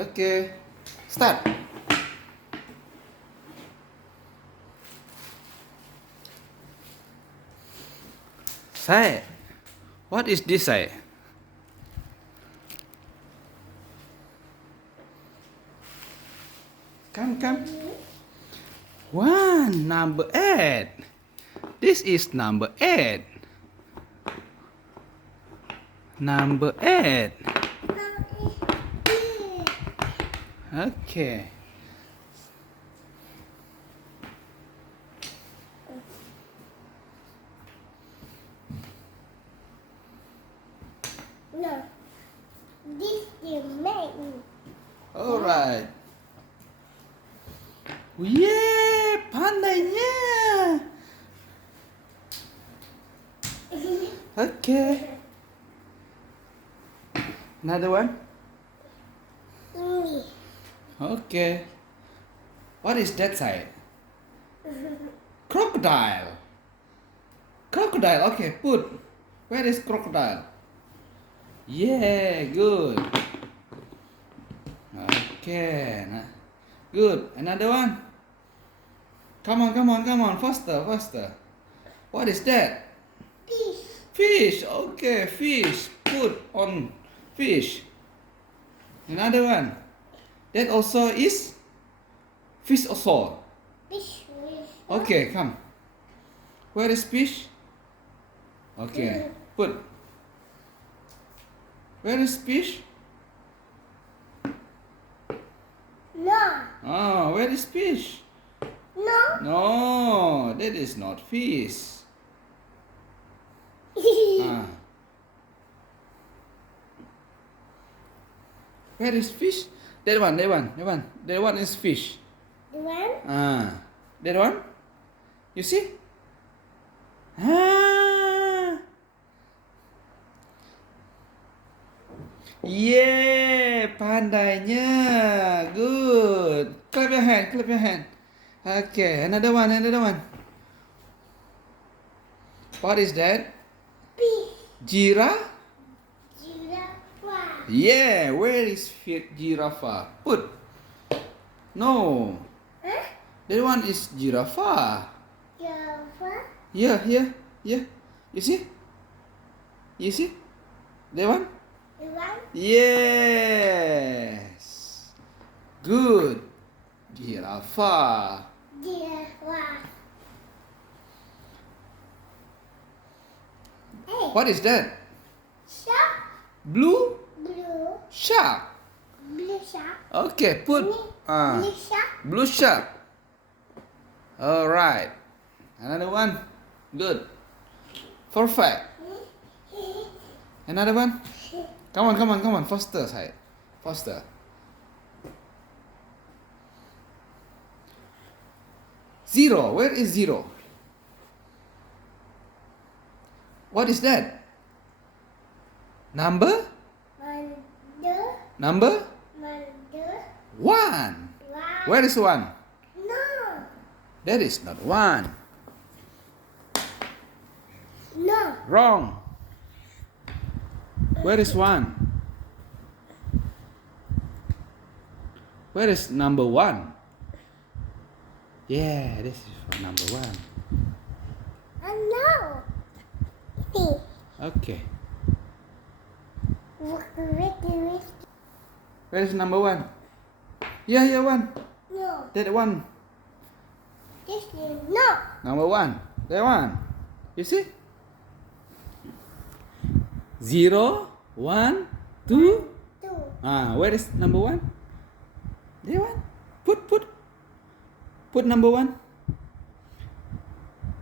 Okay, start. Say, what is this say? Come. One, number 8. This is number 8. Number 8. Okay. No, this is mine. Alright. Yeah, pandainya. Okay. Another one? Me. Okay. What is that side? Crocodile. Crocodile. Okay, put. Where is crocodile? Yeah, good. Okay. Good. Another one. Come on. Faster. What is that? Fish. Fish. Okay, fish. Put on fish. Another one. That also is fish also. Fish. Okay, come. Where is fish? Okay, put. Where is fish? No. Oh, where is fish? No. No, that is not fish. Ah. Where is fish? That one. That one is fish. The one? Ah, that one? You see? Ah. Yeah, pandainya. Good. Clap your hand. Okay, another one. What is that? Fish. Giraffe? Giraffe. Yeah, where is giraffe? Put. No, Huh? that one is giraffe. Giraffe. Here. You see? That one? The one? Yes. Good. Giraffe. Giraffe. Hey. What is that? Shark. Blue Blue. shark. Blue shark. Okay, put. Blue shark. Blue shark. All right. Another one. Good. Perfect. Another one. Come on. Faster, say. Faster. Zero. Where is zero? What is that? Number? Mother. One. Wow. Where is one? No. That is not one. No. Wrong. Where is one? Where is number one? Yeah, this is for number one. No. See. Okay. Wait. Where is number one? Yeah, one. No. That one. This is no. Number one. That one. You see? 0, 1, 2. Two. Where is number one? That one. Put number one.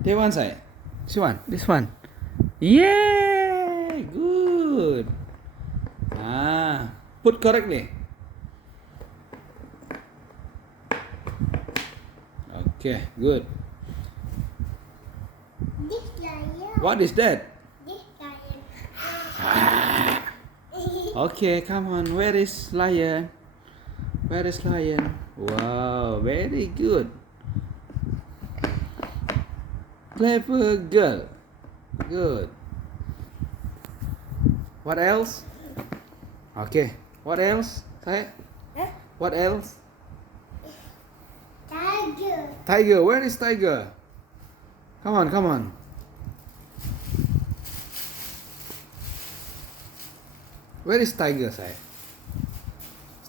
That one side. This one. Yeah, good. Put correctly. Okay, good. This lion. What is that? This lion. Okay, come on. Where is lion? Wow, very good. Clever girl. Good. What else? Okay. What else? Say. Huh? What else? Tiger. Tiger. Where is tiger? Come on, come on. Where is tiger, say?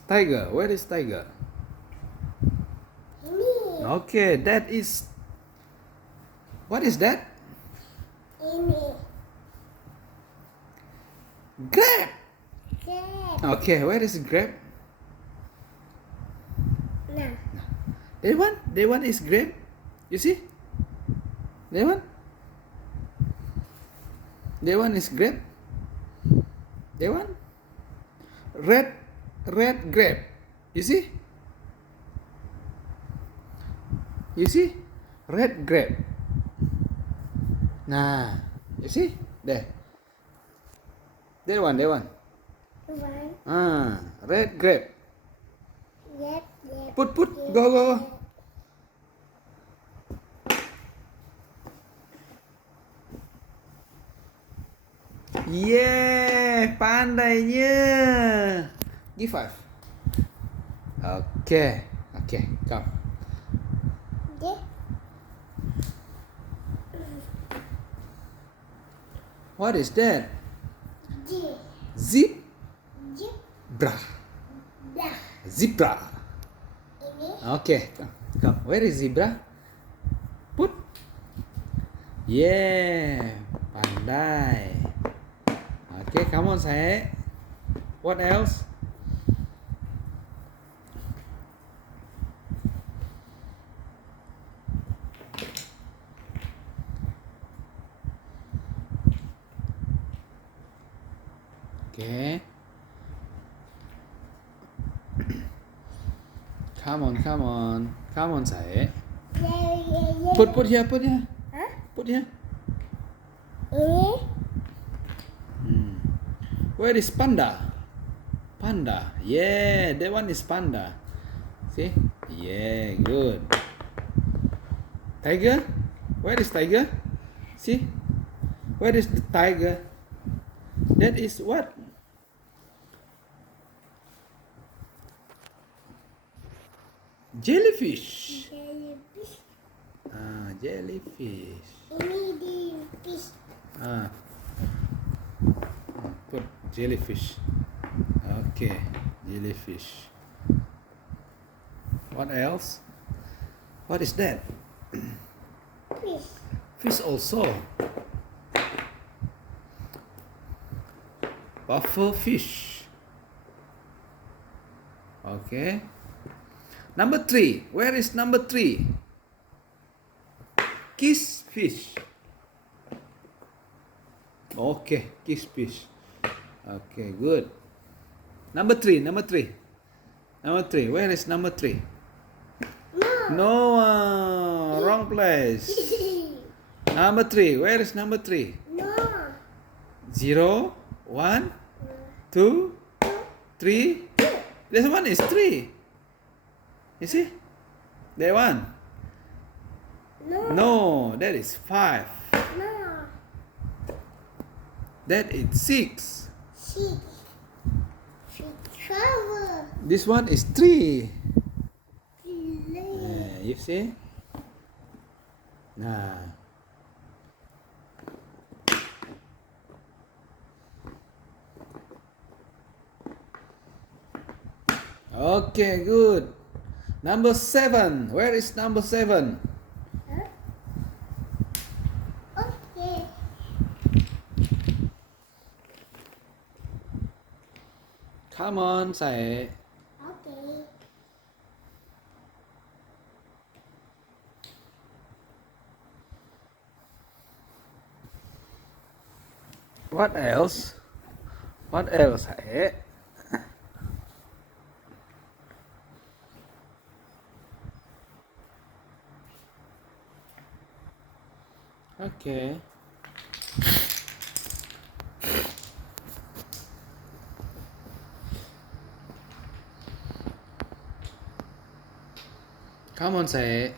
Tiger. Where is tiger? Ini. Okay, that is. What is that? Ini. Grape. Cat. Okay, where is grape? Nah. That one is grape. You see? That one? That one is grape. That one? Red grape. You see? You see? Red grape. Nah, you see? There. That one. One. Red grape. Yep. Put. Go. Yeah, pandainya. Give 5. Okay, come. Dia. What is that? Dia. Zebra. Dah. Zebra. Ini. Okay, come. Where is zebra? Put. Yeah, pandai. Okay, come on, say. What else? Okay. Come on, say. Put here. Hah? Put here. Ini. Where is panda? Panda. Yeah, that one is panda. See? Yeah, good. Tiger? Where is tiger? See? Where is the tiger? That is what? Jellyfish. Jellyfish. Jellyfish. Ini di fish. Put jellyfish. Okay, jellyfish. What else? What is that? Fish. Fish also. Puffer fish. Okay. Number 3. Where is number 3? Kiss fish. Okay, kiss fish. Okay, good. Number 3. Where is number 3? No. No, wrong place. Number 3. Where is number 3? No. 0, 1, 2, 3. This one is 3. You see? That one. No. No, that is 5. No. That is 6. Six. Travel. This one is 3. Play. You see? Nah. Okay, good. Number 7. Where is number 7? Huh? Okay. Come on, say. Okay. What else? What else, say? Okay. Come on, say.